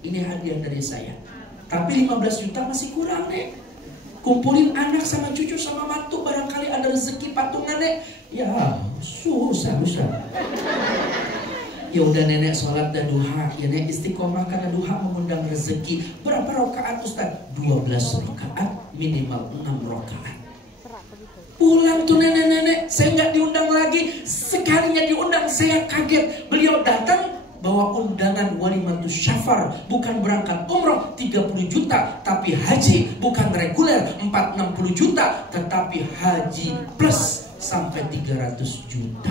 Ini hadiah dari saya. Tapi 15 juta masih kurang, Nek. Kumpulin anak sama cucu sama mantu, barangkali ada rezeki patungan, Nek. Ya susah. Ya udah nenek sholat dan duha. Ya Nek istiqomah karena duha mengundang rezeki. Berapa rakaat Ustaz? 12 rakaat, minimal 6 rakaat. Pulang tuh nenek-nenek, saya nggak diundang lagi. Sekalinya diundang saya kaget. Beliau datang bawa undangan walimatus syafar, bukan berangkat umroh 30 juta, tapi haji bukan reguler 460 juta, tetapi haji plus sampai 300 juta.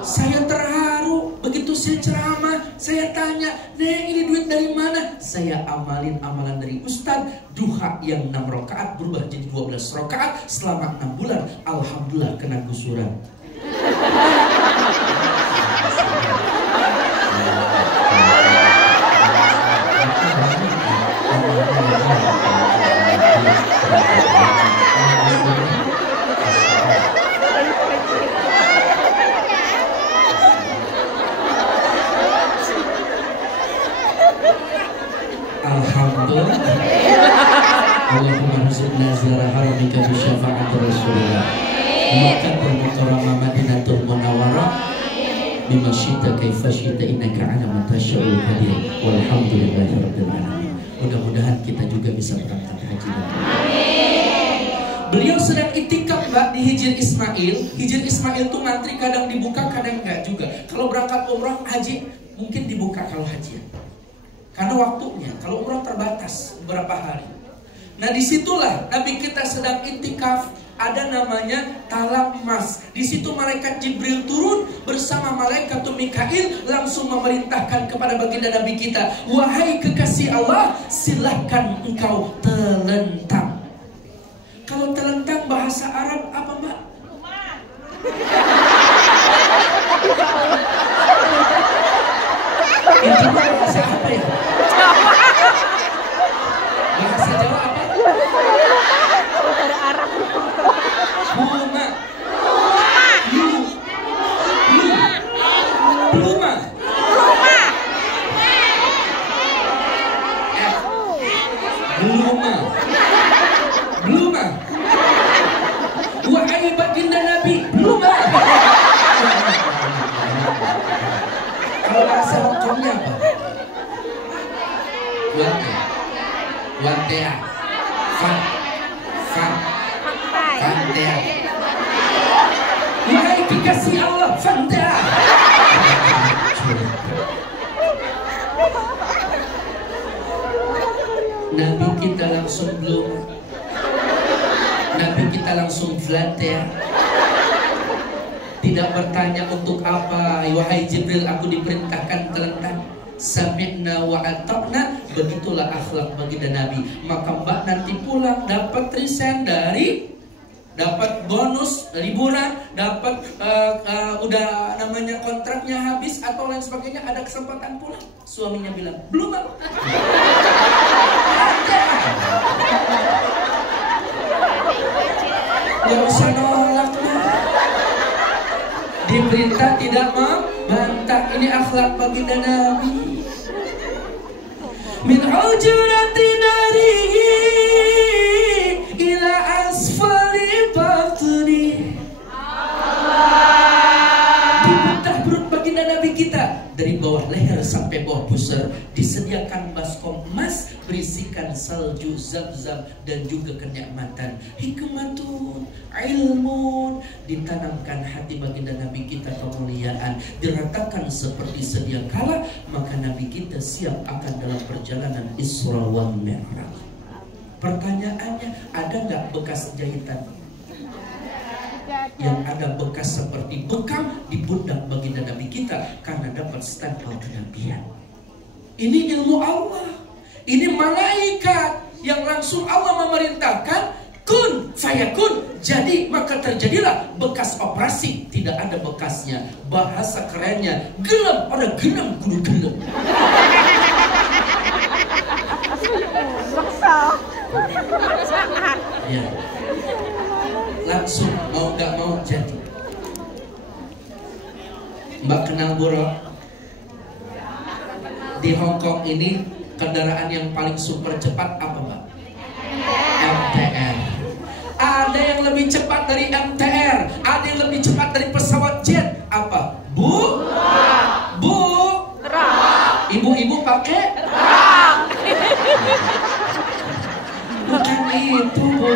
Saya terharu. Begitu saya ceramah, saya tanya, Nek ini duit dari mana? Saya amalin amalan dari Ustadz. Duha yang 6 rakaat berubah jadi 12 rakaat selama 6 bulan. Alhamdulillah kena gusuran. Alhamdulillah. Allahumma rizqna ziyarah haramika bi syafa'ati Rasulillah. Makkah al-Mukarramah Madinatul Munawwarah bima syi'ta kaifa syi'ta innaka 'ala ma tasya'ul qadir. Walhamdulillahi rabbil alamin. Mudah-mudahan kita juga bisa berangkat haji. Amin. Beliau sedang itikaf Mbak di Hijr Ismail. Hijr Ismail tuh ngantri kadang dibuka kadang enggak juga. Kalau berangkat umrah haji mungkin dibuka kalau haji. Karena waktunya, kalau umrah terbatas beberapa hari. Nah disitulah Nabi kita sedang intikaf, ada namanya talak emas. Di situ malaikat Jibril turun bersama malaikat Mikail langsung memerintahkan kepada baginda Nabi kita, wahai kekasih Allah, silahkan engkau telentang. Kalau telentang bahasa Arab apa Mbak? Itu bahasa apa ya? Bahasa Jawa apa? Bahasa Arab. Bunga. Bluma. Bluma. Wahai baginda Nabi, bluma. Kalau bahasa Hongkongnya apa? Wantea. Fantea. Wahai kekasih Allah, Fantea. Nabi kita langsung belum. Nabi kita langsung Fantea. Tidak bertanya untuk apa. Wahai Jibril, aku diperintahkan telentang. Sami'na wa ata'na. Begitulah akhlak baginda Nabi. Maka Mbak nanti pulang dapat resign dari, dapat bonus liburan, dapat udah namanya kontraknya habis atau lain sebagainya, ada kesempatan pulang. Suaminya bilang belum Bang. Gak usah nolak lah. Diperintah tidak membantah. Ini akhlak baginda Nabi. Min ujurati narihi ila asfali batni. Dibentah perut baginda Nabi kita dari bawah leher sampai bawah pusar, disediakan baskom emas berisikan salju zam-zam dan juga kenikmatan. Hikmatun, ilmun, ditanamkan hati baginda Nabi kita kemuliaan, diratakan seperti sedia kala, maka Nabi kita siap akan dalam perjalanan Isra wal Mi'raj. Pertanyaannya, ada nggak bekas jahitan? Yang ada bekas seperti bekam di pundak baginda Nabi kita karena dapat stempel kenabian. Ini ilmu Allah. Ini malaikat yang langsung Allah memerintahkan kun fayakun, jadi maka terjadilah. Bekas operasi tidak ada bekasnya. Bahasa kerennya gelem, orang gelem kudu gelem. Ya. Langsung mau gak mau jadi. Mbak kenal Buro? Di Hong Kong ini kendaraan yang paling super cepat apa Mbak? MTR. Ada yang lebih cepat dari MTR, ada yang lebih cepat dari pesawat jet. Apa? Bu? Bu? Ibu-ibu pakai? Bukan itu, Bu.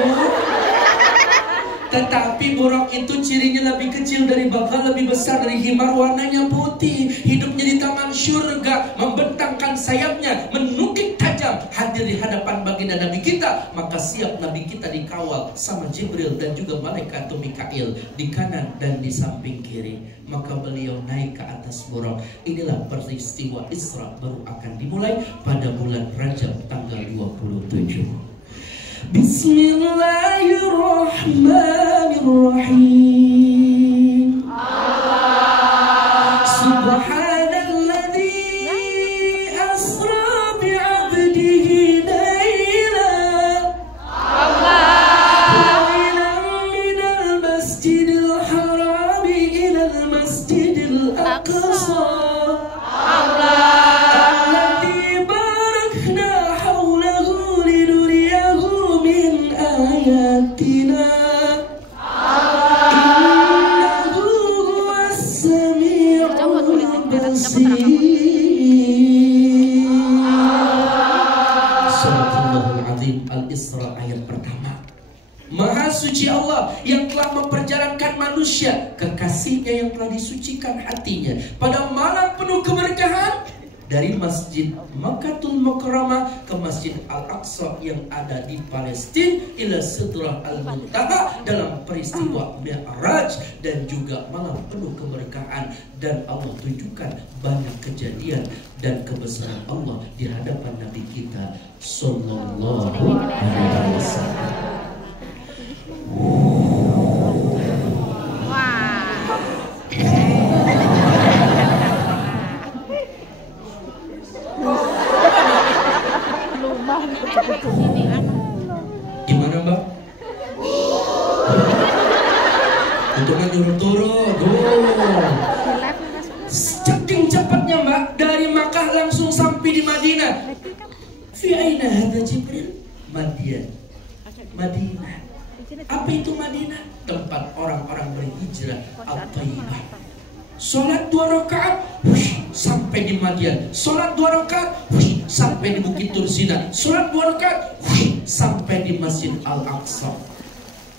Tetapi burung itu cirinya lebih kecil dari bakal, lebih besar dari himar, warnanya putih, hidupnya di taman surga, membentangkan sayapnya, menukik tajam, hadir di hadapan baginda Nabi kita. Maka siap Nabi kita dikawal sama Jibril dan juga malaikat Mikail di kanan dan di samping kiri. Maka beliau naik ke atas burung. Inilah peristiwa Isra baru akan dimulai pada bulan Rajab tanggal 27. Bismillahirrahmanirrahim. Subhanalladzi asra bi'abdihi laylan minal masjidil haram ilal masjidil aqsa alladzi barakna hawlahu linuriyahu ayatina innahu huwas sami'ul basir. Surahul Azim Al-Isra ayat pertama. Maha suci Allah yang telah memperjalankan manusia, kekasihnya yang telah disucikan hatinya pada malam penuh keberkahan, dari Masjid Makkatul Mukarramah ke Masjid Al-Aqsa yang ada di Palestina ila Sidrah Al-Muntaha dalam peristiwa Mi'raj, dan juga malam penuh keberkahan. Dan Allah tunjukkan banyak kejadian dan kebesaran Allah di hadapan Nabi kita sallallahu alaihi wasallam. Gimana Mbak? Untungnya turun-turun. Saking cepatnya Mbak, dari Makkah langsung sampai di Madinah. Fi aina hadza Jibril? Madinah. Apa itu Madinah? Tempat orang-orang berhijrah Al-Taibah. Sholat 2 rakaat, sampai di Madian. Sholat 2 rakaat, sampai di Bukit Tursina. Sholat 2 rakaat, sampai di Masjid Al-Aqsa.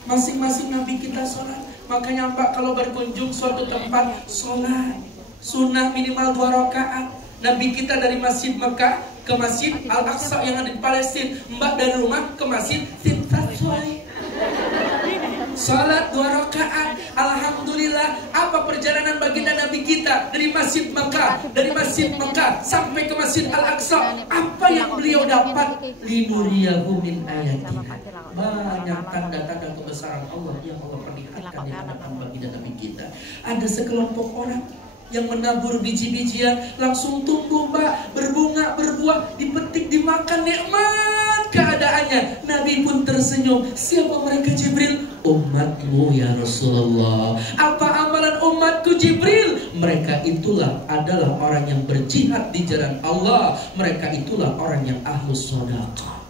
Masing-masing Nabi kita sholat. Makanya Mbak kalau berkunjung suatu tempat, sholat sunnah minimal 2 rakaat. Nabi kita dari Masjid Mekah ke Masjid Al-Aqsa yang ada di Palestina. Mbak dari rumah ke Masjid Sintaswai. Salat 2 rakaat. Alhamdulillah. Apa perjalanan baginda Nabi kita dari Masjid Mekah sampai ke Masjid Al-Aqsa? Apa yang beliau dapat? Linuriyahu min ayatina. Banyak tanda-tanda kebesaran Allah yang Allah perlihatkan di hadapan baginda Nabi kita. Ada sekelompok orang yang menabur biji-bijian, langsung tumbuh Mbak, berbunga, berbuah, dipetik, dimakan, nikmat keadaannya. Nabi pun tersenyum. Siapa mereka Jibril? Umatmu ya Rasulullah. Apa amalan umatku Jibril? Mereka itulah adalah orang yang berjihad di jalan Allah. Mereka itulah orang yang ahlus shadaqah.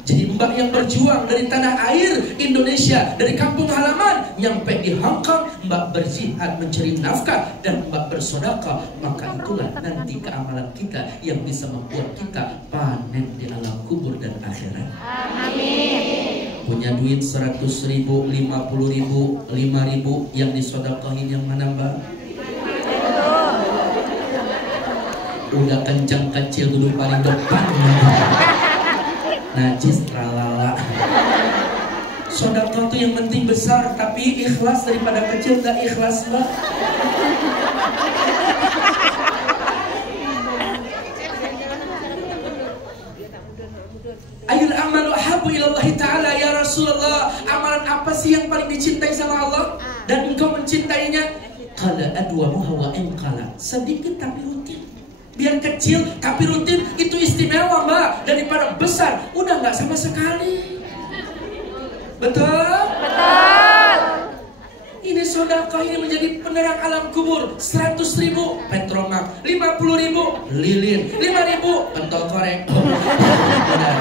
Jadi Mbak yang berjuang dari tanah air Indonesia, dari kampung halaman nyampe di Hong Kong, Mbak berjihad mencari nafkah dan Mbak bersedekah, maka itulah nanti keamalan kita yang bisa membuat kita panen di alam kubur dan akhirat. Amin. Punya duit 100.000, 50.000, 5.000 yang disedekahin yang mana Mbak? Udah kencang kecil dulu paling depan. Najis tralala. Sedekah tuh yang penting besar, tapi ikhlas daripada kecil gak ikhlas Mbak. Ayul amalu ahabbu ilallahi ta'ala ya Rasulullah. Amalan apa sih yang paling dicintai sama Allah dan engkau mencintainya? Qala adwamuha wa in qala. Sedikit tapi rutin. Biar kecil tapi rutin, itu istimewa Mbak, daripada besar udah nggak sama sekali. Betul? Betul. Ini sedekah ini menjadi penerang alam kubur. 100.000 Petromak, 50.000 lilin, 5.000 pentol korek. Benar.